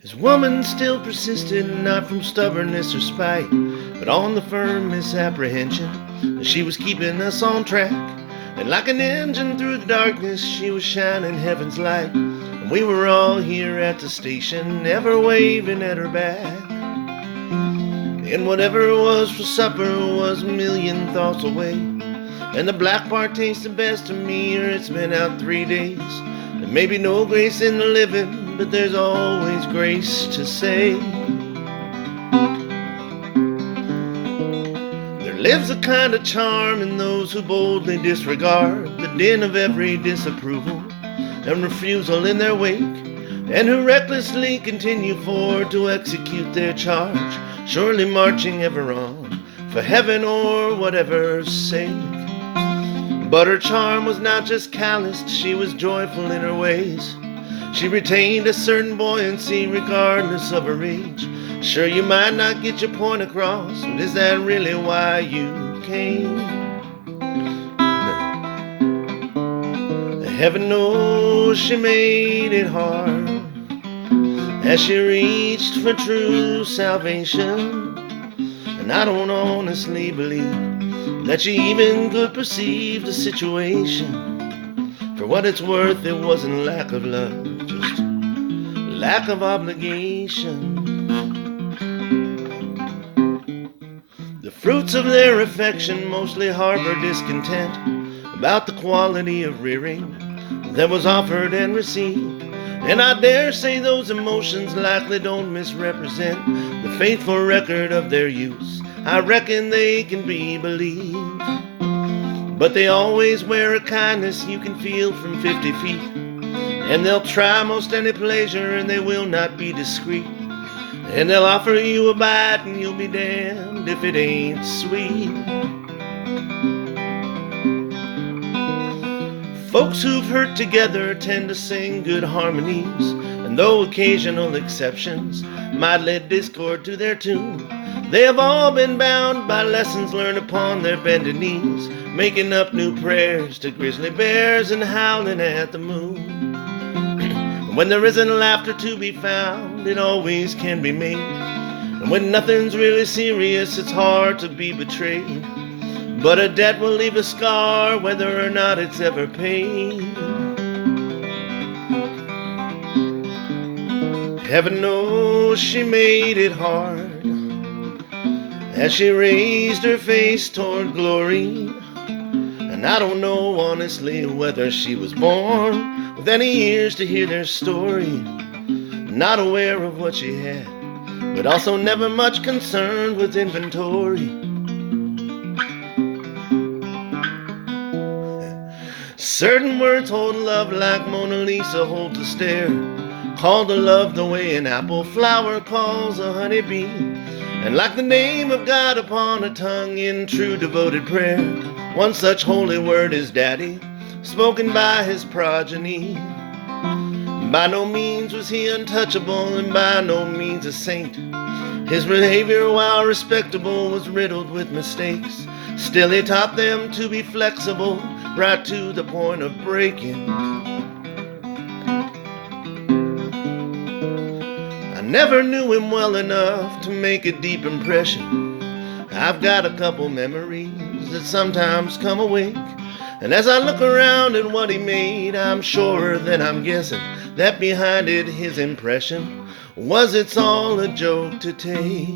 His woman still persisted, not from stubbornness or spite, but on the firm misapprehension that she was keeping us on track. And like an engine through the darkness, she was shining heaven's light. And we were all here at the station, ever waving at her back. And whatever it was for supper was a million thoughts away. And the black part tastes the best to me, or it's been out 3 days. There may be no grace in the living, but there's always grace to say. There lives a kind of charm in those who boldly disregard the din of every disapproval and refusal in their wake, and who recklessly continue forward to execute their charge, surely marching ever on for heaven or whatever's sake. But her charm was not just calloused, she was joyful in her ways. She retained a certain buoyancy regardless of her age. Sure, you might not get your point across, but is that really why you came? Heaven knows she made it hard as she reached for true salvation. And I don't honestly believe that she even could perceive the situation. For what it's worth, it wasn't lack of love, just lack of obligation. The fruits of their affection mostly harbor discontent about the quality of rearing that was offered and received. And I dare say those emotions likely don't misrepresent the faithful record of their use. I reckon they can be believed. But they always wear a kindness you can feel from 50 feet. And they'll try most any pleasure, and they will not be discreet. And they'll offer you a bite, and you'll be damned if it ain't sweet. Folks who've hurt together tend to sing good harmonies, and though occasional exceptions might lead discord to their tune, they have all been bound by lessons learned upon their bended knees, making up new prayers to grizzly bears and howling at the moon. When there isn't laughter to be found, it always can be made. And when nothing's really serious, it's hard to be betrayed. But a debt will leave a scar whether or not it's ever paid. Heaven knows she made it hard as she raised her face toward glory. And I don't know honestly whether she was born with any ears to hear their story, not aware of what she had, but also never much concerned with inventory. Certain words hold love like Mona Lisa holds a stare, called to love the way an apple flower calls a honeybee, and like the name of God upon a tongue in true devoted prayer. One such holy word is Daddy, spoken by his progeny. By no means was he untouchable, and by no means a saint. His behavior, while respectable, was riddled with mistakes. Still he taught them to be flexible, right to the point of breaking. I never knew him well enough to make a deep impression. I've got a couple memories that sometimes come awake, and as I look around at what he made, I'm surer than I'm guessing that behind it his impression was it's all a joke to take.